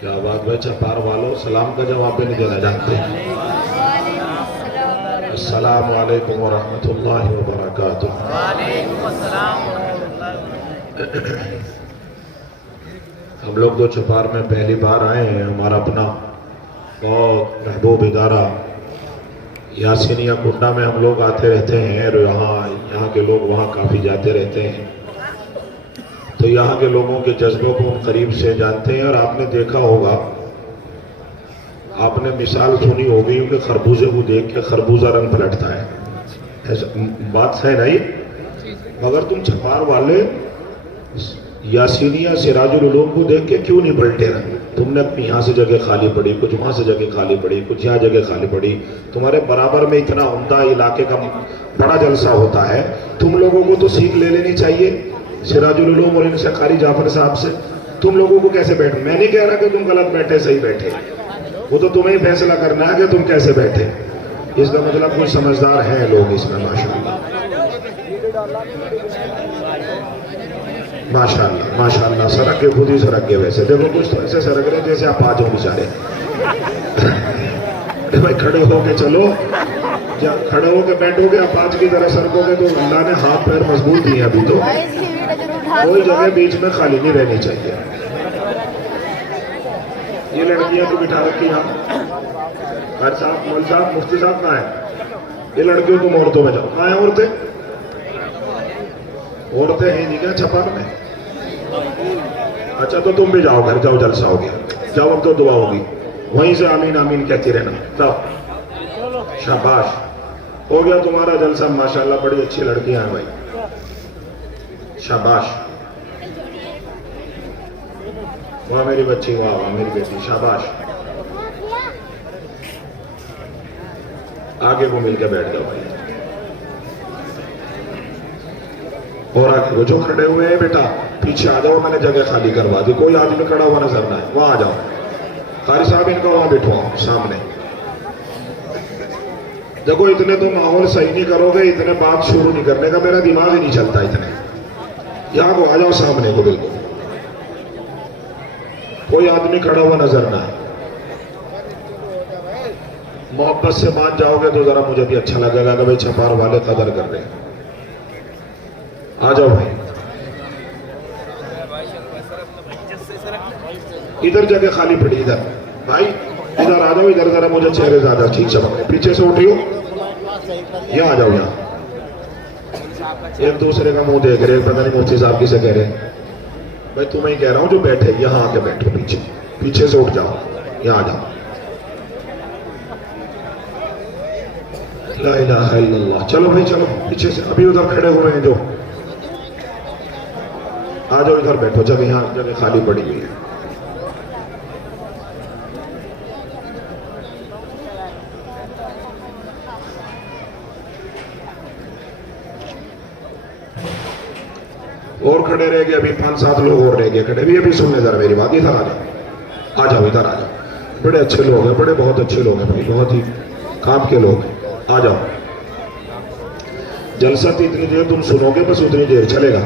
کیا بات بھائی چپار والوں سلام کا جواب بھی نہیں دینا جانتے. السلام علیکم ورحمۃ اللہ وبرکاتہ. ہم لوگ تو چپار میں پہلی بار آئے ہیں. ہمارا اپنا بہت محبوب ادارہ یاسینیہ کنڈا میں ہم لوگ آتے رہتے ہیں اور یہاں کے لوگ وہاں کافی جاتے رہتے ہیں. تو یہاں کے لوگوں کے جذبوں کو ہم قریب سے جانتے ہیں. اور آپ نے دیکھا ہوگا, آپ نے مثال سنی ہوگی کہ خربوزے کو دیکھ کے خربوزہ رنگ پلٹتا ہے. بات ہے نہیں, مگر تم چھپار والے یاسینیہ سراج العلوم کو دیکھ کے کیوں نہیں پلٹے رنگ؟ تم نے اپنی یہاں سے جگہ خالی پڑی, کچھ وہاں سے جگہ خالی پڑی, کچھ یہاں جگہ خالی پڑی. تمہارے برابر میں اتنا عمدہ علاقے کا بڑا جلسہ ہوتا ہے, تم لوگوں کو تو سیکھ لے لینی چاہیے سراج العلوم اور ان سے قاری جعفر صاحب سے. تم لوگوں کو کیسے بیٹھ, میں نہیں کہہ رہا کہ تم غلط بیٹھے صحیح بیٹھے, وہ تو تمہیں فیصلہ کرنا ہے کہ تم کیسے بیٹھے. اس کا مطلب کچھ سمجھدار ہیں لوگ اس میں. ماشاءاللہ ماشاءاللہ سرک کے خود ہی سرک کے. ویسے دیکھو کچھ تو ایسے سرک رہے جیسے آپ آج ہو بیچارے. بھائی کھڑے ہو کے چلو, کھڑے ہو کے بیٹھو گے آپ آج کی طرح سرکو گے تو اللہ نے ہاتھ پیر مضبوط دیے. ابھی تو کوئی جگہ بیچ میں خالی نہیں رہنی چاہیے. یہ لڑکیاں تو بٹھا رکھی یہاں. خیر صاحب, مول صاحب, مفتی صاحب کہاں ہیں؟ یہ لڑکیوں تم عورتوں میں جاؤ. کہاں ہیں عورتیں؟ عورتیں ہیں نہیں کیا چھپار میں؟ اچھا تو تم بھی جاؤ گھر, جاؤ جلسہ ہو گیا, جاؤ اب تو دعا ہوگی وہیں سے آمین آمین کہتی رہنا. تب شاباش, ہو گیا تمہارا جلسہ. ماشاءاللہ بڑی اچھی لڑکیاں ہیں بھائی, شاباش. واہ میری بچی, واہ واہ میری بیٹی, شاباش. آگے کو مل کے بیٹھ جاؤ بھائی. اور آگے کو جو کھڑے ہوئے ہیں بیٹا پیچھے آ جاؤ, میں نے جگہ خالی کروا دی. کوئی آدمی کھڑا ہوا نظر نہ ہے, وہاں آ جاؤ. قاری صاحب ان کا وہاں بٹھواؤ سامنے. دیکھو اتنے تو ماحول صحیح نہیں کرو گے, اتنے بات شروع نہیں کرنے کا, میرا دماغ ہی نہیں چلتا اتنے. یہاں کو آ جاؤ سامنے کو بالکل. کوئی آدمی کھڑا ہوا نظر نہ ہے. محبت سے مان جاؤ گے تو ذرا مجھے بھی اچھا لگے گا کہ بھائی چھپار والے قدر کر رہے ہیں. آ جاؤ بھائی, ادھر جگہ خالی پڑی. ادھر بھائی ادھر آ جاؤ, ادھر ذرا مجھے چہرے زیادہ ٹھیک چمک. پیچھے سے اٹھیو, یہاں آ جاؤ. یہاں ایک دوسرے کا منہ دیکھ رہے, پتہ نہیں مفتی صاحب کسے کہہ رہے. بھائی تمہیں کہہ رہا ہوں جو بیٹھے یہاں آ کے بیٹھو. پیچھے پیچھے سے اٹھ جاؤ, یہاں آ جاؤ. لا الہ الا اللہ. چلو بھائی چلو پیچھے سے, ابھی ادھر کھڑے ہوئے ہیں جو, آ جاؤ ادھر بیٹھو. جگہ یہاں جگہ خالی پڑی ہوئی ہے. اور کھڑے رہ گئے, ابھی 5-7 لوگ اور رہ گئے کھڑے. ابھی سننے ذرا میری بات. ادھر آ جاؤ, آ جاؤ ادھر آ جاؤ. بڑے اچھے لوگ ہیں, بڑے بہت اچھے لوگ ہیں بھائی, بہت ہی کام کے لوگ ہیں. آ جاؤ. جلسہ تو اتنی دیر تم سنو گے, بس اتنی دیر چلے گا,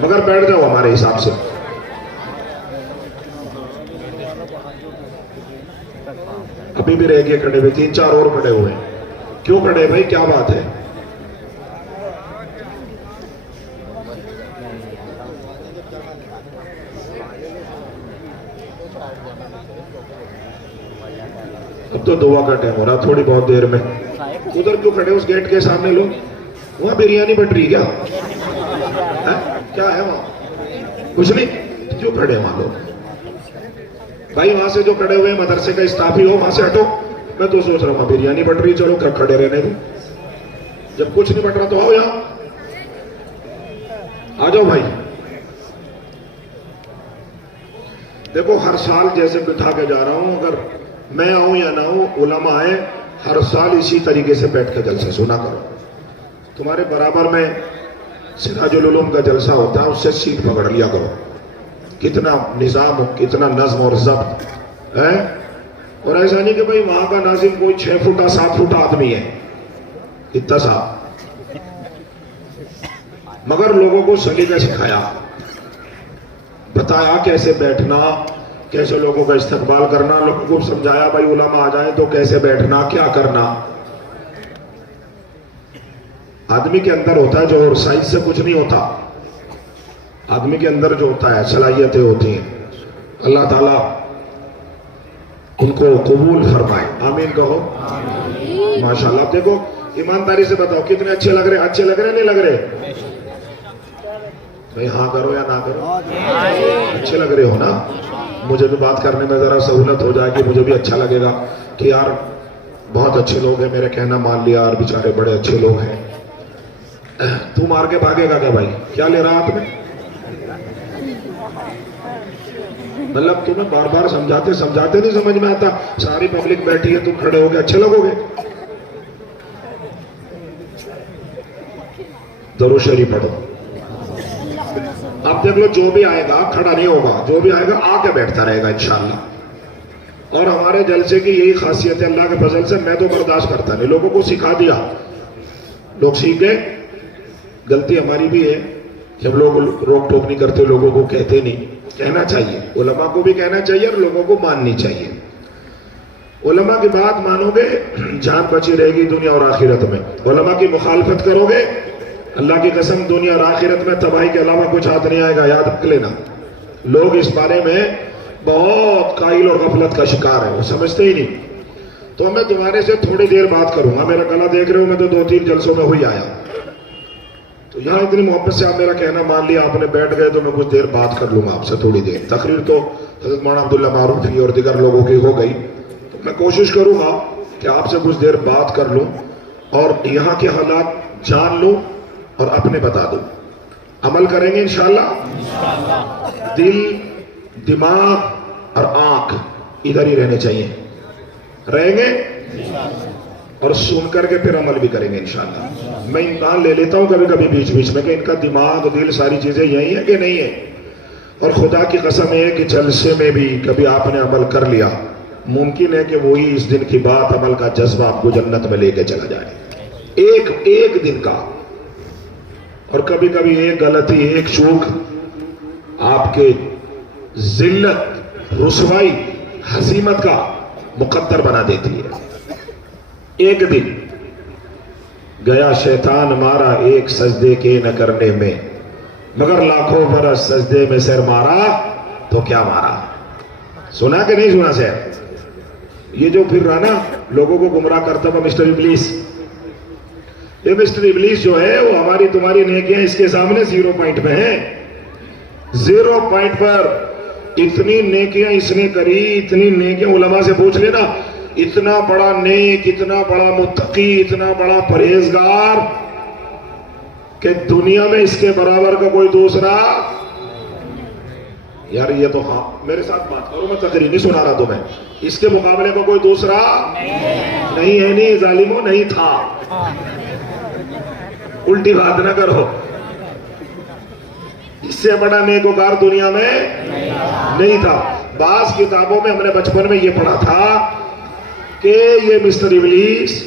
مگر بیٹھ جاؤ ہمارے حساب سے. ابھی بھی رہ گئے کھڑے ہوئے, 3-4 اور کھڑے ہوئے ہیں. کیوں کھڑے بھائی, کیا بات ہے؟ اب تو دعا کا ٹائم ہو رہا, تھوڑی بہت دیر میں. ادھر کیوں کھڑے اس گیٹ کے سامنے لوگ؟ وہاں بریانی بٹ رہی کیا؟ کیا ہے وہاں؟ کچھ نہیں, کیوں کھڑے وہاں لوگ؟ بھائی وہاں سے جو کھڑے ہوئے مدرسے کا اسٹاف ہی ہو, وہاں سے ہٹو. میں تو سوچ رہا ہوں بریانی بٹ رہی, چلو کھڑے رہنے دو. جب کچھ نہیں بٹ رہا تو آؤ یہاں, آ جاؤ بھائی. دیکھو ہر سال جیسے بٹھا کے جا رہا ہوں, اگر میں آؤں یا نہ آؤں, علماء آئے, ہر سال اسی طریقے سے بیٹھ کے جلسہ سنا کرو. تمہارے برابر میں سراج العلوم کا جلسہ ہوتا ہے, اس سے سیٹ پکڑ لیا کرو. کتنا نظام, کتنا نظم اور ضبط ہے. اور ایسا نہیں کہ بھئی وہاں کا ناظم کوئی 6 فٹا 7 فٹا آدمی ہے, اتنا سا, مگر لوگوں کو سلیقہ سکھایا. بتایا کیسے بیٹھنا، کیسے لوگوں کا استقبال کرنا، لوگوں کو سمجھایا بھائی علماء آ جائیں تو کیسے بیٹھنا، کیا کرنا۔ آدمی کے اندر ہوتا ہے جو اور سائنس سے کچھ نہیں ہوتا، آدمی کے اندر جو ہوتا ہے صلاحیتیں ہوتی ہیں، اللہ تعالیٰ ان کو قبول فرمائے، آمین کہو۔ ماشاءاللہ۔ آپ دیکھو ایمانداری سے بتاؤ کتنے اچھے لگ رہے، اچھے لگ رہے نہیں لگ رہے؟ بھائی ہاں کرو یا نہ کرو، اچھے لگ رہے ہو نا؟ مجھے بھی بات کرنے میں ذرا سہولت ہو جائے گی، مجھے بھی اچھا لگے گا کہ یار بہت اچھے لوگ ہیں، میرے کہنا مان لیا، اور بیچارے بڑے اچھے لوگ ہیں۔ تو مار کے بھاگے گا کیا بھائی؟ کیا لے رہا آپ نے؟ مطلب تمہیں بار بار سمجھاتے نہیں سمجھ میں آتا، ساری پبلک بیٹھی ہے، تم کھڑے ہو گے، اچھے لگو گے؟ درود شریف پڑھو۔ اب دیکھ لو جو بھی آئے گا کھڑا نہیں ہوگا، جو بھی آئے گا آ کے بیٹھتا رہے گا انشاءاللہ۔ اور ہمارے جلسے کی یہی خاصیت ہے، اللہ کے فضل سے میں تو برداشت کرتا نہیں، لوگوں کو سکھا دیا، لوگ سیکھ گئے۔ غلطی ہماری بھی ہے کہ ہم لوگ روک ٹوک نہیں کرتے، لوگوں کو کہتے نہیں، کہنا چاہیے، علماء کو بھی کہنا چاہیے اور لوگوں کو ماننی چاہیے۔ علماء کی بات مانو گے جان بچی رہے گی دنیا اور آخرت میں، علماء کی مخالفت کرو گے اللہ کی قسم دنیا اور آخرت میں تباہی کے علاوہ کچھ ہاتھ نہیں آئے گا، یاد رکھ لینا۔ لوگ اس بارے میں بہت قائل اور غفلت کا شکار ہے، وہ سمجھتے ہی نہیں۔ تو میں تمہارے سے تھوڑی دیر بات کروں گا، میرا گلا دیکھ رہے ہو، میں تو 2-3 جلسوں میں ہوئی آیا، تو یہاں اتنی محبت سے آپ میرا کہنا مان لیا، آپ نے بیٹھ گئے تو میں کچھ دیر بات کر لوں گا آپ سے تھوڑی دیر۔ تقریر تو حضرت مولانا عبداللہ معروفی اور دیگر لوگوں کی ہو گئی، تو میں کوشش کروں گا کہ آپ سے کچھ دیر بات کر لوں اور یہاں کے حالات جان لوں اور اپنے بتا دوں۔ عمل کریں گے انشاءاللہ؟ دل، دماغ اور آنکھ ادھر ہی رہنے چاہیے، رہیں گے؟ اور سن کر کے پھر عمل بھی کریں گے انشاءاللہ۔ میں امتحان لے لیتا ہوں کبھی کبھی بیچ بیچ میں کہ ان کا دماغ، دل، ساری چیزیں یہی ہیں کہ نہیں ہیں۔ اور خدا کی قسم ہے کہ جلسے میں بھی کبھی آپ نے عمل کر لیا، ممکن ہے کہ وہی اس دن کی بات، عمل کا جذبہ آپ کو جنت میں لے کے چلا جائے، ایک دن کا۔ اور کبھی کبھی ایک غلطی، ایک چوک آپ کے ذلت، رسوائی، ہزیمت کا مقدر بنا دیتی ہے۔ ایک دن گیا شیطان مارا ایک سجدے کے نہ کرنے میں، مگر لاکھوں برس سجدے میں سر مارا تو کیا مارا۔ سنا کہ نہیں سنا سر؟ یہ جو پھر رہا نا لوگوں کو گمراہ کرتا تھا مسٹر ابلیس، یہ مسٹر ابلیس جو ہے وہ ہماری تمہاری نیکیاں اس کے سامنے 0 پوائنٹ پہ ہیں۔ 0 پوائنٹ پر اتنی نیکیاں اس نے کری، اتنی نیکیاں، علماء سے پوچھ لینا، اتنا بڑا نیک، اتنا بڑا متقی، اتنا بڑا پرہیزگار کہ دنیا میں اس کے برابر کا کوئی دوسرا۔ یار یہ تو ہاں میرے ساتھ بات کرو، میں تقریر نہیں سنا رہا تمہیں، اس کے مقابلے کا کوئی دوسرا نہیں ہے، نہیں ظالموں، نہیں تھا۔ الٹی بات نہ کرو، اس سے بڑا نیکوکار دنیا میں نہیں تھا۔ بعض کتابوں میں ہم نے بچپن میں یہ پڑھا تھا کہ یہ مسٹر ابلیس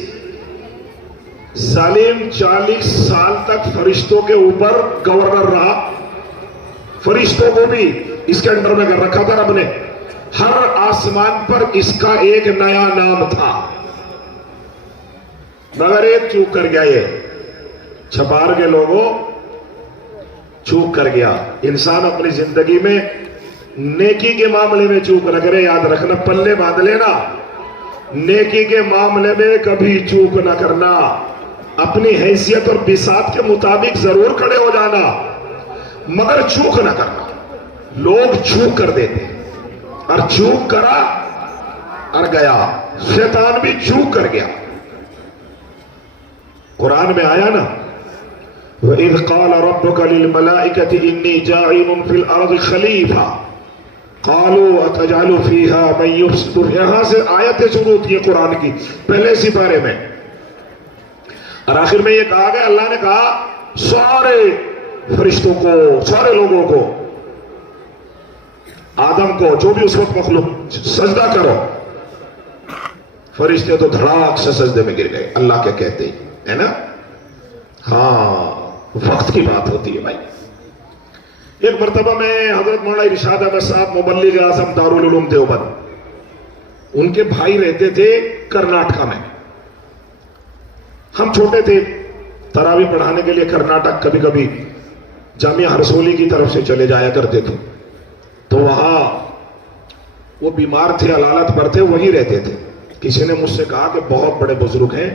ظالم 40 سال تک فرشتوں کے اوپر گورنر رہا، فرشتوں کو بھی اس کے انڈر میں کر رکھا تھا رب نے، ہر آسمان پر اس کا ایک نیا نام تھا، مگر ایک چوک کر گیا، یہ چھپار کے لوگوں چوک کر گیا۔ انسان اپنی زندگی میں نیکی کے معاملے میں چوک نہ کرے، یاد رکھنا، پلے باندھ لینا، نیکی کے معاملے میں کبھی چوک نہ کرنا، اپنی حیثیت اور بساط کے مطابق ضرور کھڑے ہو جانا مگر چوک نہ کرنا۔ لوگ چوک کر دیتے اور چوک کرا اور گیا، شیطان بھی چوک کر گیا۔ قرآن میں آیا نا، وَإِذْ قَالَ رَبُّكَ لِلْمَلَائِكَةِ إِنِّي جَاعِلٌ فِي الْأَرْضِ خَلِيفَةً قَالُوا أَتَجْعَلُ فِيهَا مَن يُفْسِدُ فِيهَا۔ یہاں سے آیتیں شروع ہوتی ہیں قرآن کی پہلے سپارے میں، اور آخر میں یہ کہا گیا، اللہ نے کہا سارے فرشتوں کو، سارے لوگوں کو، آدم کو، جو بھی اس وقت مخلوق، سجدہ کرو۔ فرشتے تو دھڑاک سے سجدے میں گر گئے اللہ کے کہتے ہی، ہے نا؟ ہاں وقت کی بات ہوتی ہے بھائی، ایک مرتبہ میں حضرت مولانا ارشاد احمد صاحب مبلغ اعظم دارالعلوم دیوبند، ان کے بھائی رہتے تھے کرناٹکا میں. ہم چھوٹے تھے، تراویح پڑھانے کے لیے کرناٹک کبھی کبھی جامعہ ہرسولی کی طرف سے چلے جایا کرتے تھے. تو وہاں وہ بیمار تھے، علالت پر تھے، وہی رہتے تھے. کسی نے مجھ سے کہا کہ بہت بڑے بزرگ ہیں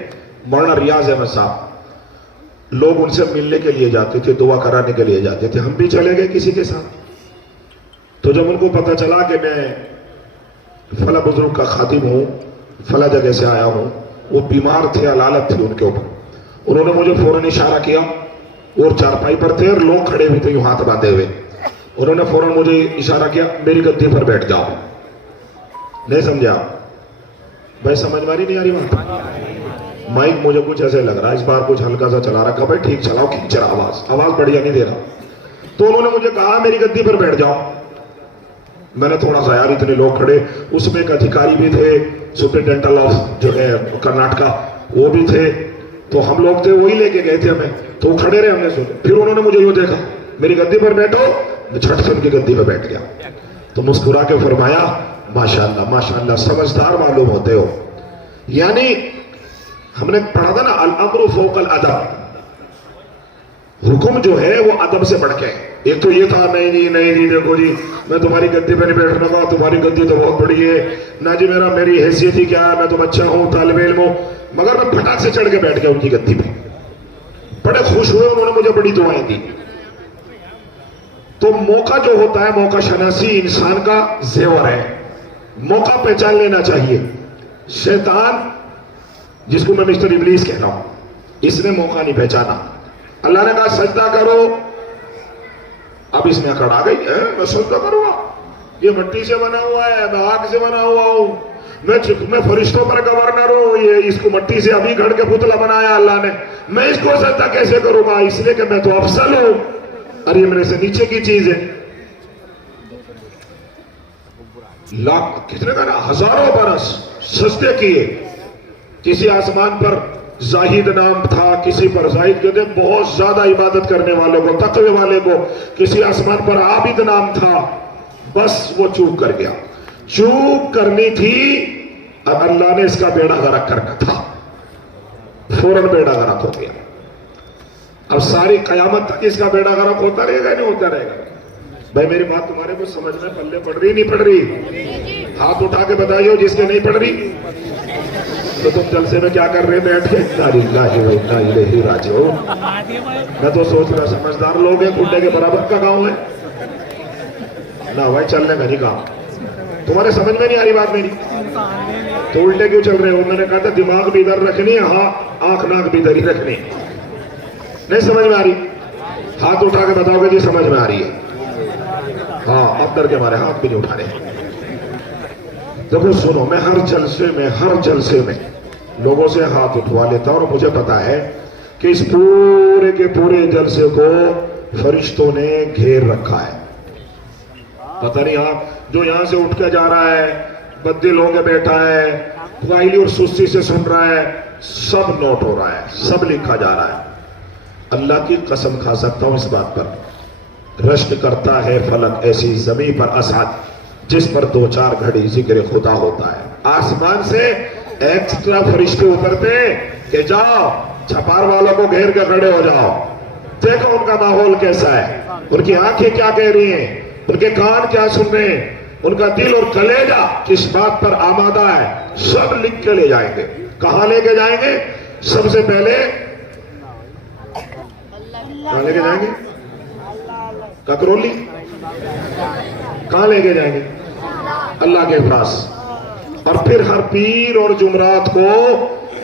مولانا ریاض احمد صاحب، لوگ ان سے ملنے کے لیے جاتے تھے، دعا کرانے کے لیے جاتے تھے. ہم بھی چلے گئے کسی کے ساتھ. تو جب ان کو پتہ چلا کہ میں فلاں بزرگ کا خادم ہوں، فلاں جگہ سے آیا ہوں، وہ بیمار تھے، علالت تھی ان کے اوپر، انہوں نے مجھے فوراً اشارہ کیا. اور چارپائی پر تھے اور لوگ کھڑے ہوئے تھے یوں ہاتھ باندھے ہوئے. انہوں نے فوراً مجھے اشارہ کیا، میری گدی پر بیٹھ جاؤ. نہیں سمجھا بھائی؟ سمجھ میں نہیں آ رہی بات؟ مائک مجھے کچھ ایسے لگ رہا ہے اس بار کچھ ہلکا سا چلا رکھا. بھائی ٹھیک چلاؤ، کھینچ رہا آواز بڑھیا نہیں دے رہا. تو انہوں نے مجھے کہا میری گدی پر بیٹھ جاؤ. میں نے تھوڑا سا، یار اتنے لوگ کھڑے، اس میں ایک ادھیکاری بھی تھے سپرنٹینڈنٹ آف جو ہے کرناٹکا، وہ بھی تھے. تو ہم لوگ تھے، وہی لے کے گئے تھے ہمیں. تو وہ کھڑے رہے، ہم نے سوچا. پھر انہوں نے مجھے یوں دیکھا، میری گدی پر بیٹھو. میں جھٹ سے ان کی گدی پہ بیٹھ گیا. تو مسکرا کے فرمایا ماشاءاللہ ماشاءاللہ، سمجھدار معلوم ہوتے ہو. یعنی ہم نے پڑھا تھا نا الامر فوق الادب، حکم جو ہے وہ ادب سے بڑھ کے. ایک تو یہ تھا نہیں جی دیکھو جی میں تمہاری گدی پہ نہیں بیٹھنے کا، تمہاری گدی تو بہت بڑی ہے نہ جی، میری حیثیت ہی کیا ہے، میں تو بچہ ہوں، طالب علم ہوں. مگر میں پھٹاک سے چڑھ کے بیٹھ گیا ان کی گدی پہ. بڑے خوش ہوئے، انہوں نے مجھے بڑی دعائیں دی. تو موقع جو ہوتا ہے، موقع شناسی انسان کا زیور ہے، موقع پہچان لینا چاہیے. شیطان جس کو میں مسٹر ابلیس کہہ رہا ہوں، اس نے موقع نہیں پہچانا. اللہ نے کہا سجدہ کرو، اب اس میں اکڑ آ گئی ہے، میں سجدہ کروں گا، یہ مٹی سے بنا ہوا ہے، میں آگ سے بنا ہوا ہوں، میں فرشتوں پر گورنر ہوں، یہ اس کو مٹی سے ابھی گھڑ کے پتلا بنایا اللہ نے، میں اس کو سجدہ کیسے کروں گا؟ اس لیے کہ میں تو افضل ہوں اور یہ میرے سے نیچے کی چیز ہے. لاکھ کتنے کا نا، ہزاروں برس سجدے کیے. کسی آسمان پر زاہد نام تھا، کسی پر زاہد کہتے ہیں بہت زیادہ عبادت کرنے والے کو، تقوی والے کو. کسی آسمان پر عابد نام تھا، بس وہ چوک کر گیا. چوک کرنی تھی اور اللہ نے اس کا بیڑا غرق کر رکھا تھا، فوراً بیڑا غرق ہو گیا. اب ساری قیامت تک اس کا بیڑا غرق ہوتا رہے گا، نہیں ہوتا رہے گا. بھائی میری بات تمہارے کو سمجھ میں پلے پڑ رہی نہیں پڑ رہی؟ ہاتھ اٹھا کے بتائیے جس کے نہیں پڑ رہی. تو تم جلسے میں کیا کر رہے بیٹھ کے؟ میں تو سوچ رہا سمجھدار لوگ ہیں، کنڈے کے برابر کا گاؤں ہے نہ بھائی، چلنے کا نہیں کام. تمہارے سمجھ میں نہیں آ رہی بات میری؟ تو الٹے کیوں چل رہے ہو؟ میں نے کہا تھا دماغ بھی ادھر رکھنی ہے، ہاں آنکھ ناک بھی ادھر ہی رکھنی. نہیں سمجھ میں آ رہی؟ ہاتھ اٹھا کے بتاؤ گے جی سمجھ میں آ رہی ہے. ہاں اب ڈر کے مارے ہاتھ بھی نہیں اٹھانے. دیکھو سنو، میں ہر جلسے میں لوگوں سے ہاتھ اٹھوا لیتا ہوں، اور مجھے پتا ہے کہ اس پورے کے پورے جلسے کو فرشتوں نے گھیر رکھا ہے. پتہ نہیں آپ جو یہاں سے اٹھ کے جا رہا ہے، بددل ہو کے بیٹھا ہے، قائلی اور سستی سے سن رہا ہے، سب نوٹ ہو رہا ہے، سب لکھا جا رہا ہے. اللہ کی قسم کھا سکتا ہوں اس بات پر، رشک کرتا ہے فلک ایسی زمین پر اسعد جس پر 2-4 گھڑی ذکر خدا ہوتا ہے. آسمان سے ایکسٹرا فرشتے اترتے کہ جاؤ چھپار والوں کو گھیر کے کھڑے ہو جاؤ، دیکھو ان کا ماحول کیسا ہے، ان کی آنکھیں کیا کہہ رہی ہیں، ان کے کان کیا سن رہے ہیں، ان کا دل اور کلیجہ کس بات پر آمادہ ہے، سب لکھ کے لے جائیں گے. کہاں لے کے جائیں گے؟ سب سے پہلے کہاں لے کے جائیں گے؟ ککرولی. کہاں لے کے جائیں گے؟ اللہ کے پاس. اور پھر ہر پیر اور جمعرات کو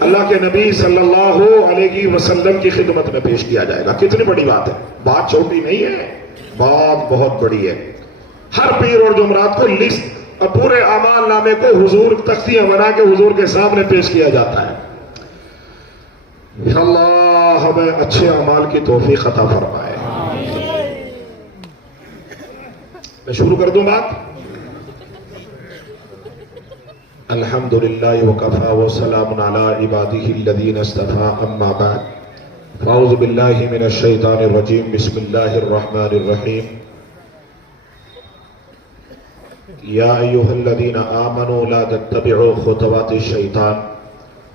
اللہ کے نبی صلی اللہ علیہ وسلم کی خدمت میں پیش کیا جائے گا. کتنی بڑی بات ہے، بات چھوٹی نہیں ہے، بات بہت بڑی ہے. ہر پیر اور جمعرات کو لسٹ اور پورے اعمال نامے کو حضور تختیاں بنا کے حضور کے سامنے پیش کیا جاتا ہے. اللہ ہمیں اچھے اعمال کی توفیق عطا فرمائے. میں شروع کر دوں بات. الحمدللہ وکفا وسلام علی عبادہ الذین اصطفیٰ، اما بعد فاعوذ باللہ من الشیطان الرجیم، بسم اللہ الرحمن الرحیم. یا ایھا الذین آمنوا لا تتبعوا خطوات الشیطان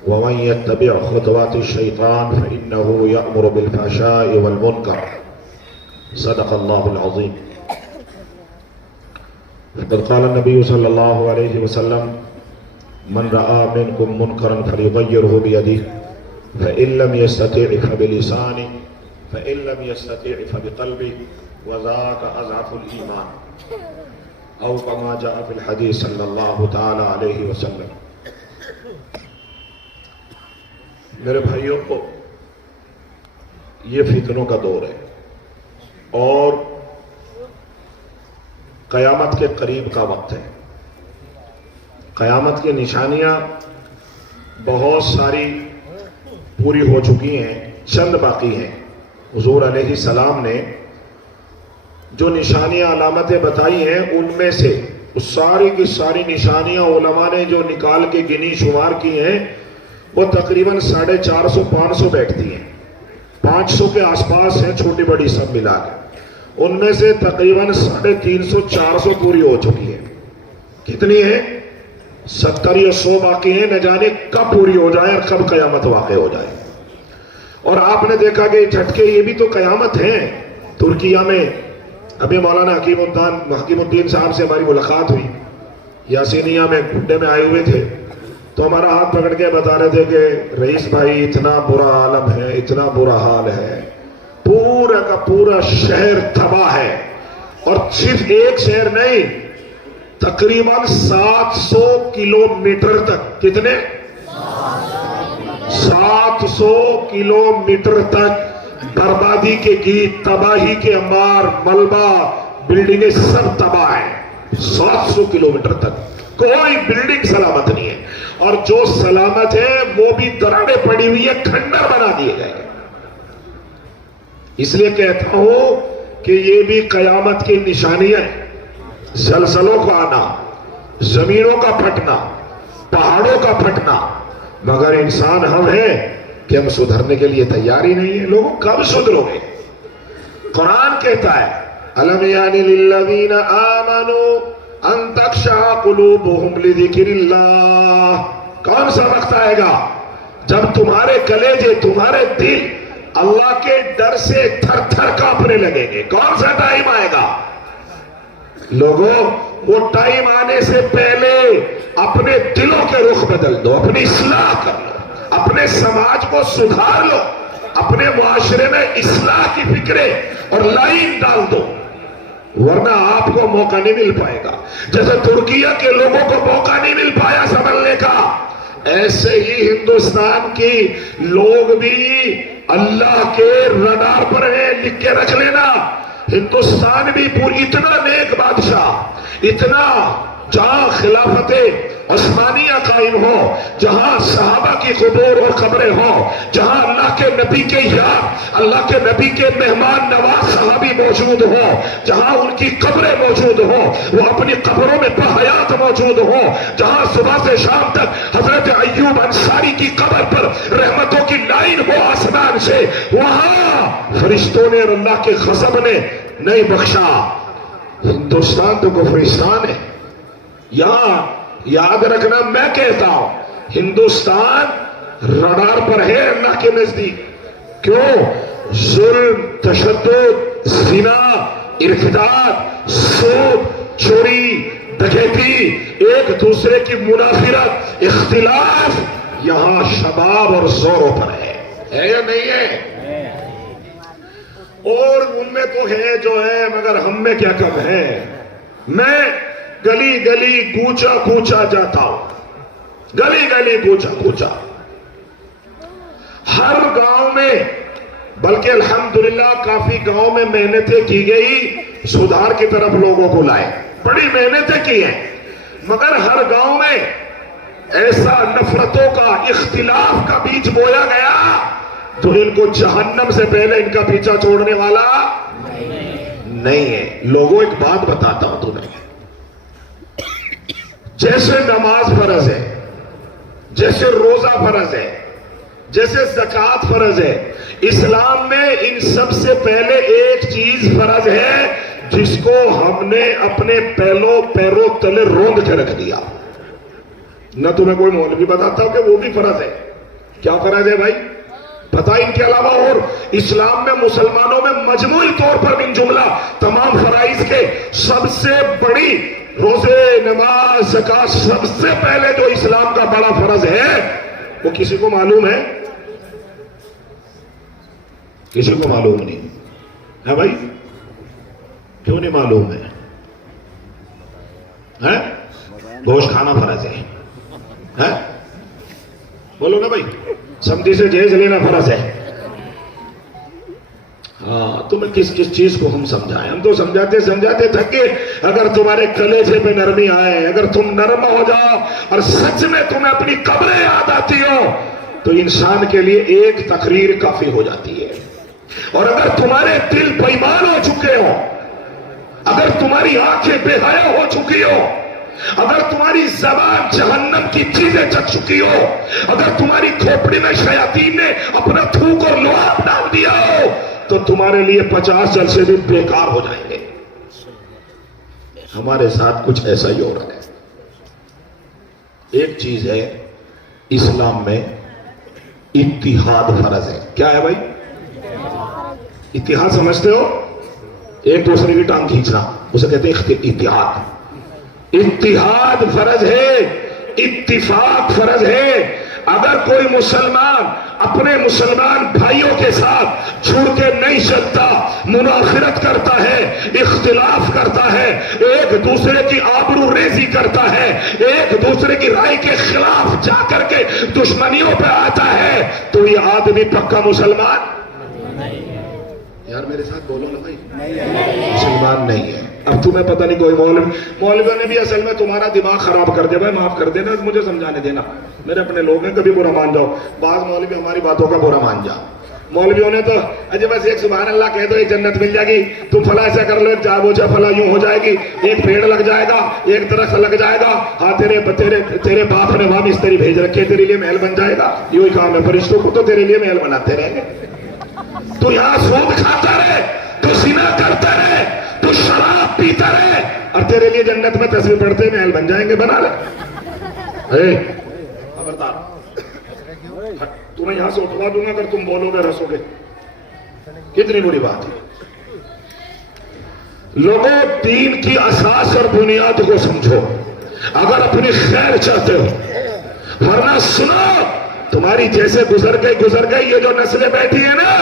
ومن يتبع خطوات الشیطان فإنه یأمر بالفحشاء والمنکر صدق اللہ العظیم. فقد قال النبی صلی اللہ علیہ وسلم من رأى منکم منکرا فلیغیرہ بیدہ فإن لم يستطع فبلسانه فإن لم يستطع فبقلبه وذاك أضعف الإيمان أو كما جاء في الحديث صلى الله تعالى عليه وسلم. میرے بھائیوں کو یہ فتنوں کا دور ہے اور قیامت کے قریب کا وقت ہے. قیامت کی نشانیاں بہت ساری پوری ہو چکی ہیں، چند باقی ہیں. حضور علیہ السلام نے جو نشانیاں علامتیں بتائی ہیں ان میں سے ساری کی ساری نشانیاں علماء نے جو نکال کے گنی شمار کی ہیں وہ تقریباً 450-500 بیٹھتی ہیں. 500 کے آس پاس ہیں چھوٹی بڑی سب ملا کے. ان میں سے تقریباً 350-400 پوری ہو چکی ہے. کتنی ہیں؟ 70 یا 100 باقی ہیں. نہ جانے کب پوری ہو جائے اور کب قیامت واقع ہو جائے. اور آپ نے دیکھا کہ جھٹکے یہ بھی تو قیامت ہیں. ترکیہ میں ابھی مولانا حکیم الدین صاحب سے ہماری ملاقات ہوئی. یاسینیہ میں گھنٹے میں آئے ہوئے تھے تو ہمارا ہاتھ پکڑ کے بتا رہے تھے کہ رئیس بھائی اتنا برا عالم ہے، اتنا برا حال ہے، پورا کا پورا شہر تباہ ہے. اور صرف ایک شہر نہیں، تقریباً 700 کلومیٹر تک. کتنے؟ 700 کلومیٹر تک بربادی کے گیت، تباہی کے انبار، ملبہ، بلڈنگیں سب تباہ ہیں. 700 کلومیٹر تک کوئی بلڈنگ سلامت نہیں ہے. اور جو سلامت ہے وہ بھی دراڑیں پڑی ہوئی ہے، کھنڈر بنا دیے گئے. اس لیے کہتا ہوں کہ یہ بھی قیامت کی نشانیاں ہیں. زلزلوں کا آنا، زمینوں کا پھٹنا، پہاڑوں کا پھٹنا. مگر انسان ہم ہیں کہ ہم سدھرنے کے لیے تیار ہی نہیں ہے. لوگوں کب سدھرو گے؟ قرآن کہتا ہے أَلَمْ يَعْنِ لِلَّذِينَ آمَنُوا أَن تَخْشَعَ قُلُوبُهُمْ لِذِكْرِ اللَّهِ. کون سا وقت آئے گا جب تمہارے کلیجے، تمہارے دل اللہ کے ڈر سے تھر تھر کانپنے لگیں گے؟ کون سا ٹائم آئے گا؟ لوگوں وہ ٹائم آنے سے پہلے اپنے دلوں کے رخ بدل دو، اپنی اصلاح کر لو، اپنے سماج کو سدھار لو، اپنے معاشرے میں اصلاح کی فکریں اور لائن ڈال دو، ورنہ آپ کو موقع نہیں مل پائے گا. جیسے ترکیہ کے لوگوں کو موقع نہیں مل پایا سنبھلنے کا، ایسے ہی ہندوستان کی لوگ بھی اللہ کے رڈار پر ہیں. لکھ کے رکھ لینا، ہندوستان بھی پوری اتنا نیک بادشاہ، اتنا جہاں خلافت عثمانیہ قائم ہو، جہاں صحابہ کی قبور اور قبریں ہوں، جہاں اللہ کے نبی کے یار، اللہ کے نبی کے مہمان نواز صحابی موجود ہوں، جہاں ان کی قبریں موجود ہوں، وہ اپنی قبروں میں بحیات موجود ہوں، جہاں صبح سے شام تک حضرت ایوب انصاری کی قبر پر رحمتوں کی لائن ہو آسمان سے، وہاں فرشتوں نے اور اللہ کے غضب نے نہیں بخشا. ہندوستان تو کفرستان ہے. یہاں یاد رکھنا، میں کہتا ہوں ہندوستان رڈار پر ہے اللہ کے نزدیک. کیوں؟ ظلم، تشدد، زنا، ارتداد، سود، چوری، ڈکیتی، ایک دوسرے کی منافرت، اختلاف یہاں شباب اور زوروں پر ہے یا نہیں ہے؟ اور ان میں تو ہے جو ہے، مگر ہم میں کیا کم ہے. میں گلی گلی کوچا کوچا جاتا ہوں، گلی گلی کوچا کوچا، ہر گاؤں میں، بلکہ الحمدللہ کافی گاؤں میں محنتیں کی گئی، سدھار کی طرف لوگوں کو لائے، بڑی محنتیں کی ہیں. مگر ہر گاؤں میں ایسا نفرتوں کا، اختلاف کا بیج بویا گیا تو ان کو جہنم سے پہلے ان کا پیچھا چھوڑنے والا نہیں ہے. لوگوں ایک بات بتاتا ہوں تمہیں، جیسے نماز فرض ہے، جیسے روزہ فرض ہے، جیسے زکوٰۃ فرض ہے، اسلام میں ان سب سے پہلے ایک چیز فرض ہے جس کو ہم نے اپنے پیروں تلے روند کے رکھ دیا. نہ تمہیں کوئی مولوی بتاتا کہ وہ بھی فرض ہے. کیا فرض ہے بھائی؟ پتہ ان کے علاوہ اور اسلام میں مسلمانوں میں مجموعی طور پر من جملہ تمام فرائض کے سب سے بڑی روزے، نماز، زکوٰۃ، سب سے پہلے جو اسلام کا بڑا فرض ہے وہ کسی کو معلوم ہے؟ کسی کو معلوم نہیں ہے بھائی. کیوں نہیں معلوم ہے؟ گوشت کھانا فرض ہے. بولو نا بھائی. سمجھی سے جہیز لینا فرض ہے. ہاں تمہیں کس چیز کو ہم سمجھائیں؟ ہم تو سمجھاتے تھک کے. اگر تمہارے کلیجے پہ نرمی آئے، اگر تم نرم ہو جاؤ اور سچ میں تمہیں اپنی قبریں یاد آتی ہو تو انسان کے لیے ایک تقریر کافی ہو جاتی ہے. اور اگر تمہارے دل بےایمان ہو چکے ہو، اگر تمہاری آنکھیں بے حیا ہو چکی ہو، اگر تمہاری زبان جہنم کی چیزیں چکھ چکی ہو، اگر تمہاری کھوپڑی میں شیاطین نے اپنا تھوک اور لعاب ڈال دیا ہو تو تمہارے لیے 50 جلسے بھی بیکار ہو جائیں گے. ہمارے ساتھ کچھ ایسا ہی ہو رہا ہے. ایک چیز ہے اسلام میں اتحاد فرض ہے. کیا ہے بھائی؟ اتحاد سمجھتے ہو؟ ایک دوسرے کی ٹانگ کھینچنا، اسے کہتے ہیں اتحاد. اتحاد فرض ہے، اتفاق فرض ہے. اگر کوئی مسلمان اپنے مسلمان بھائیوں کے ساتھ چھوڑ کے نہیں چلتا، منافرت کرتا ہے، اختلاف کرتا ہے، ایک دوسرے کی آبرو ریزی کرتا ہے، ایک دوسرے کی رائے کے خلاف جا کر کے دشمنیوں پہ آتا ہے، تو یہ آدمی پکا مسلمان یار میرے ساتھ بولو نا بھائی، مسلمان نہیں ہے. اب تمہیں پتہ نہیں کوئی مولویوں نے بھی اصل میں تمہارا دماغ خراب کر دیا. بھائی معاف کر دینا، مجھے سمجھانے دینا. میرے اپنے لوگ ہیں، کبھی برا مان جاؤ. بعض مولوی ہماری باتوں کا برا مان جا. مولویوں نے تو اجے بس ایک سبحان اللہ کہہ دو ایک جنت مل جائے گی، تم فلاں ایسا کر لو ایک جا بوجھا فلاں یوں ہو جائے گی، ایک پیڑ لگ جائے گا، ایک درخت لگ جائے گا، ہاں تیرے باپ نے وہاں مستری بھیج رکھے، تیرے لیے محل بن جائے گا. یوں ہی کام ہے فرشتوں کو، تو تیرے لیے محل بناتے رہیں گے. تو یہاں سود کھاتا رہے، تو زنا کرتا رہے، تو شراب پیتا رہے، اور تیرے لیے جنت میں تصویر پڑھتے محل بن جائیں گے. بنا لے. خبردار، تمہیں یہاں سے اٹھوا دوں گا اگر تم بولو گے رسو گے. کتنی بری بات ہے. لوگوں دین کی اساس اور بنیاد کو سمجھو اگر اپنی خیر چاہتے ہو. ورنہ سنو، تمہاری جیسے گزر گئی یہ جو نسلیں بیٹھی ہیں نا،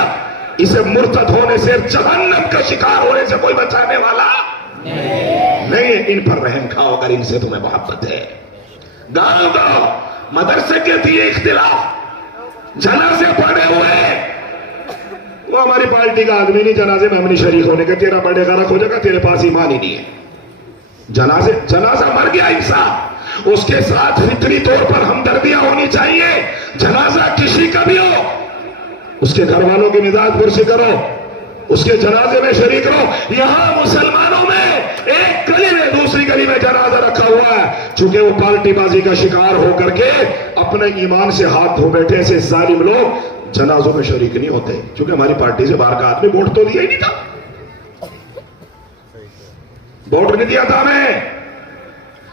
اسے مرتد ہونے سے، جہنم کا شکار ہونے سے کوئی بچانے والا نہیں. ان پر رحم کھاؤ اگر ان سے تمہیں محبت ہے. گاؤں مدرسے کے دیے اختلاف، جنازے پڑے ہوئے، وہ ہماری پارٹی کا آدمی نہیں، جنازے میں ہم نہیں شریک ہونے کے. تیرا بڑے غرق ہو جائے گا، تیرے پاس ایمان ہی نہیں ہے. جنازہ مر گیا انسان، اس کے ساتھ فطری طور پر ہمدردیاں ہونی چاہیے. جنازہ کسی کا بھی ہو، اس کے گھر والوں کی مزاج پرسی کرو، اس کے جنازے میں شریک رہو. یہاں مسلمانوں میں ایک گلی میں دوسری گلی میں جنازہ رکھا ہوا ہے، چونکہ وہ پارٹی بازی کا شکار ہو کر کے اپنے ایمان سے ہاتھ دھو بیٹھے. ایسے ظالم لوگ جنازوں میں شریک نہیں ہوتے، چونکہ ہماری پارٹی سے باہر کا آدمی ووٹ تو دیا ہی نہیں تھا. ووٹ نہیں دیا تھا ہمیں.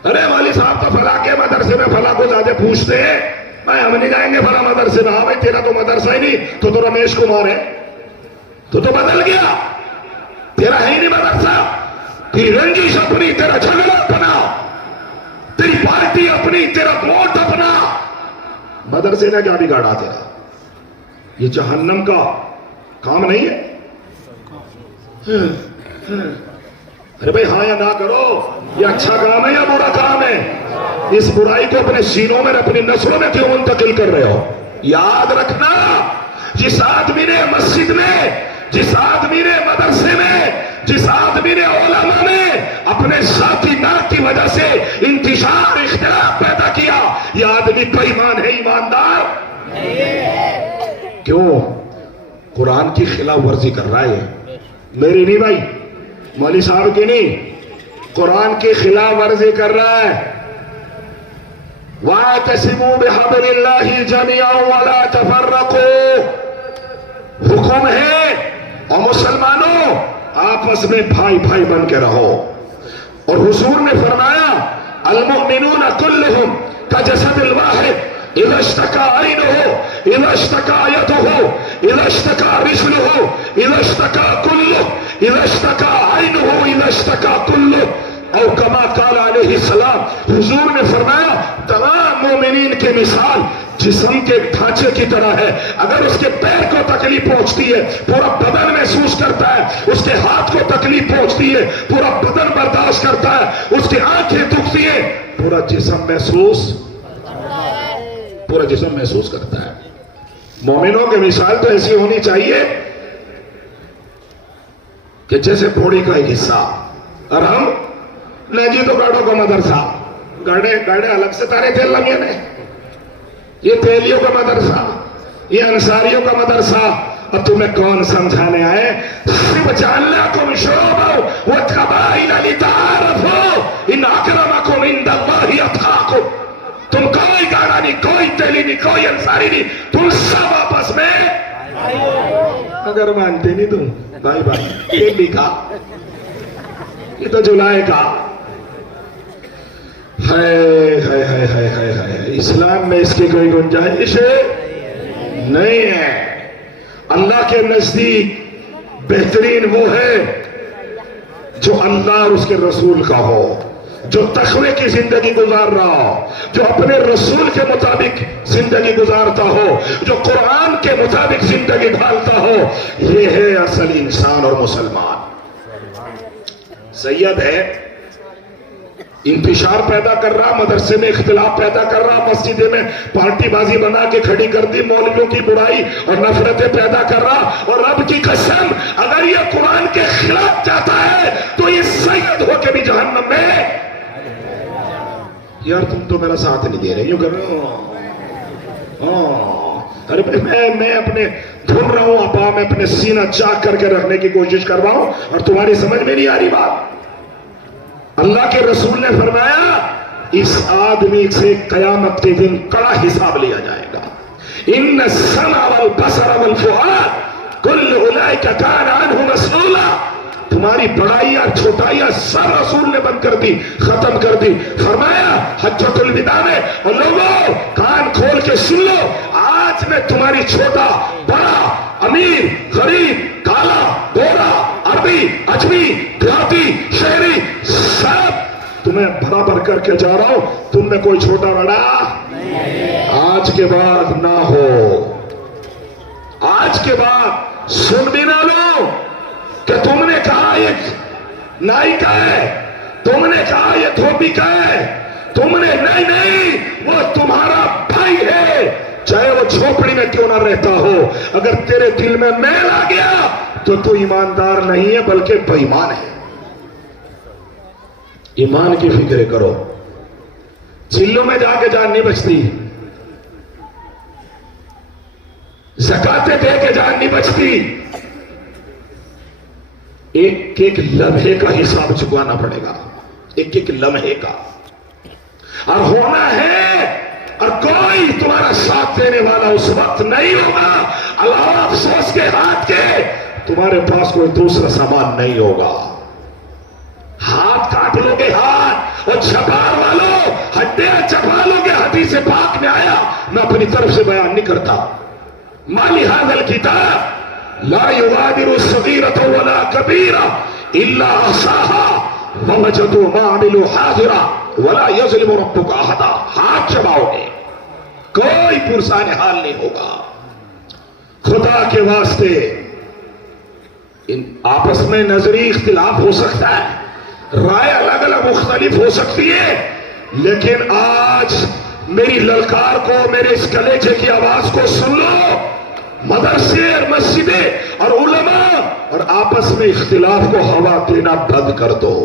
ارے والی صاحب تو فلاں کے مدرسے میں فلاں کو زیادہ پوچھتے ہیں، بھائی ہم نہیں جائیں گے فلاں مدرسے میں. ہاں بھائی تیرا تو مدرسہ ہی نہیں، تو رمیش کمار ہے، تو بدل گیا. تیرا ہے ہی نہیں مدرسہ. تیری رنجش اپنی، تیرا جھگڑا اپنا، تیری پارٹی اپنی، تیرا ووٹ اپنا. مدرسے نے کیا بگاڑا تیرا؟ یہ جہنم کا کام نہیں ہے. ارے بھائی ہاں یا نہ کرو، یہ اچھا کام ہے یا برا کام ہے؟ اس برائی کو اپنے سینوں میں، اپنی نسلوں میں کیوں منتقل کر رہے ہو؟ یاد رکھنا، جس آدمی نے مسجد میں، جس آدمی نے مدرسے میں، جس آدمی نے علماء میں اپنے ذاتی ناک کی وجہ سے انتشار، اختلاف پیدا کیا، یہ آدمی بے ایمان ہے، ایماندار کیوں؟ قرآن کی خلاف ورزی کر رہا ہے. میری نہیں بھائی، مولوی صاحب کی نہیں، قرآن کی خلاف ورزی کر رہا ہے. وَاعْتَصِمُوا بِحَبْلِ اللَّهِ جَمِيعًا وَلَا تَفَرَّقُوا. حکم ہے، اور مسلمانوں آپس میں بھائی بھائی بن کے رہو. اور حضور نے فرمایا المؤمنون کلہم کجسد الواحد اذا اشتکا عینہ اذا اشتکا یدہ اذا اشتکا رجلہ اذا اشتکا کلہ اذا اشتکا عینہ اذا اشتکا کلہ او کما قال علیہ السلام. حضور نے فرمایا تمام مومنین کی مثال جسم کے ڈھانچے کی طرح ہے. اگر اس کے پیر کو تکلیف پہنچتی ہے پورا بدن محسوس کرتا ہے, اس کے ہاتھ کو تکلیف پہنچتی ہے پورا بدن برداشت کرتا ہے, اس کی آنکھیں دکھتی ہیں پورا جسم محسوس کرتا ہے. مومنوں کی مثال تو ایسی ہونی چاہیے کہ جیسے پھوڑی کا ایک حصہ. اور ہم نجی تو گاڑوں کا مدرسہ, گاڑے الگ سے تارے تھے اللہ میاں نے, یہ تیلیوں کا مدرسہ, یہ انصاریوں کا مدرسہ. اب تمہیں کون سمجھانے آئے؟ صرف جعلناکم شعوبا وقبائل لتعارفوا ان اکرمکم عند اللہ اتقاکم. تم کوئی گاڑا نہیں, کوئی تیلی نہیں, کوئی انصاری نہیں, تم سب آپس میں اگر مانتے نہیں تم بھائی بھائی. تیلی کا یہ تو جلائے کا ہے. اسلام میں اس کی کوئی گنجائش نہیں ہے. اللہ کے نزدیک بہترین وہ ہے جو اللہ اور اس کے رسول کا ہو, جو تقوی کی زندگی گزار رہا ہو, جو اپنے رسول کے مطابق زندگی گزارتا ہو, جو قرآن کے مطابق زندگی ڈھالتا ہو. یہ ہے اصل انسان اور مسلمان. سید ہے انتشار پیدا کر رہا, مدرسے میں اختلاف پیدا کر رہا, مسجد میں پارٹی بازی بنا کے کھڑی کر دی, مولویوں کی برائی اور نفرتیں پیدا کر رہا. اور رب کی قسم اگر یہ قرآن کے خلاف جاتا ہے تو یہ سید ہو کے بھی جہنم میں. یار تم تو میرا ساتھ نہیں دے رہے, یوں کر رہے ہو. ارے میں اپنے دھن رہا ہوں, ابا میں اپنے سینہ چاک کر کے رکھنے کی کوشش کر رہا ہوں اور تمہاری سمجھ میں نہیں آ رہی بات. اللہ کے رسول نے فرمایا اس آدمی سے قیامت کے دن کڑا حساب لیا جائے گا. ان السمع والبصر والفؤاد کل اولئک کان عنہ مسئولا. تمہاری بڑائیاں چھوٹائیاں سب رسول نے بند کر دی, ختم کر دی. فرمایا حجۃ الوداع میں, اور لوگوں کان کھول کے سن لو, آج میں تمہاری چھوٹا بڑا امیر غریب کالا گورا عربی اجمی دیہاتی شہری سب تمہیں برابر کر کے جا رہا ہوں. تم میں کوئی چھوٹا بڑا آج کے بعد نہ ہو. آج کے بعد سن بھی نہ لو کہ تم نے کہا یہ نائی کا ہے, تم نے کہا یہ دھوبی کا ہے, تم نے نہیں, وہ تمہارا بھائی ہے چاہے وہ جھوپڑی میں کیوں نہ رہتا ہو. اگر تیرے دل میں میل آ گیا تو تو ایماندار نہیں ہے بلکہ بے ایمان ہے. ایمان کی فکر کرو. چلوں میں جا کے جان نہیں بچتی, زکاتیں دے کے جان نہیں بچتی. ایک ایک لمحے کا حساب چکانا پڑے گا, ایک ایک لمحے کا. اور ہونا ہے, اور کوئی تمہارا ساتھ دینے والا اس وقت نہیں ہوگا. علاوہ افسوس کے ہاتھ کے تمہارے پاس کوئی دوسرا سامان نہیں ہوگا. ہاتھ کاٹ لو گے ہاتھ, اور چھپار والوں ہڈیاں چپا لو گے. حدیث پاک میں آیا, میں اپنی طرف سے بیان نہیں کرتا. مالی ھذا الکتاب لا یغادر صغیرۃ ولا کبیرۃ الا احصاها ووجدوا ما عملوا حاضرا ولا یظلم ربک احدا. ہاتھ چباؤ گے, کوئی پرسان حال نہیں ہوگا. خدا کے واسطے ان آپس میں نظری اختلاف ہو سکتا ہے, رائے الگ الگ مختلف ہو سکتی ہے, لیکن آج میری للکار کو, میرے اس کلیجے کی آواز کو سن لو. مدرسے اور مسجدیں اور علماء اور آپس میں اختلاف کو ہوا دینا بند کر دو.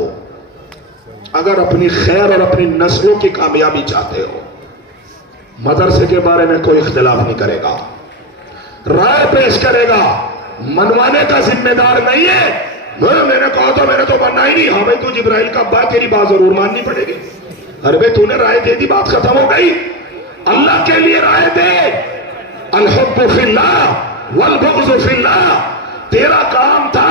اگر اپنی خیر اور اپنی نسلوں کی کامیابی چاہتے ہو, مدرسے کے بارے میں کوئی اختلاف نہیں کرے گا, رائے پیش کرے گا, منوانے کا ذمہ دار نہیں ہے. میں نے کہا تو میں نے تو ماننا ہی نہیں. ہاں بھائی تو جبرائیل کا بات, تیری بات ضرور ماننی پڑے گی. ارے بھائی تو نے رائے دے دی, بات ختم ہو گئی. اللہ کے لیے رائے دے. الحب فی اللہ والبغض فی اللہ. تیرا کام تھا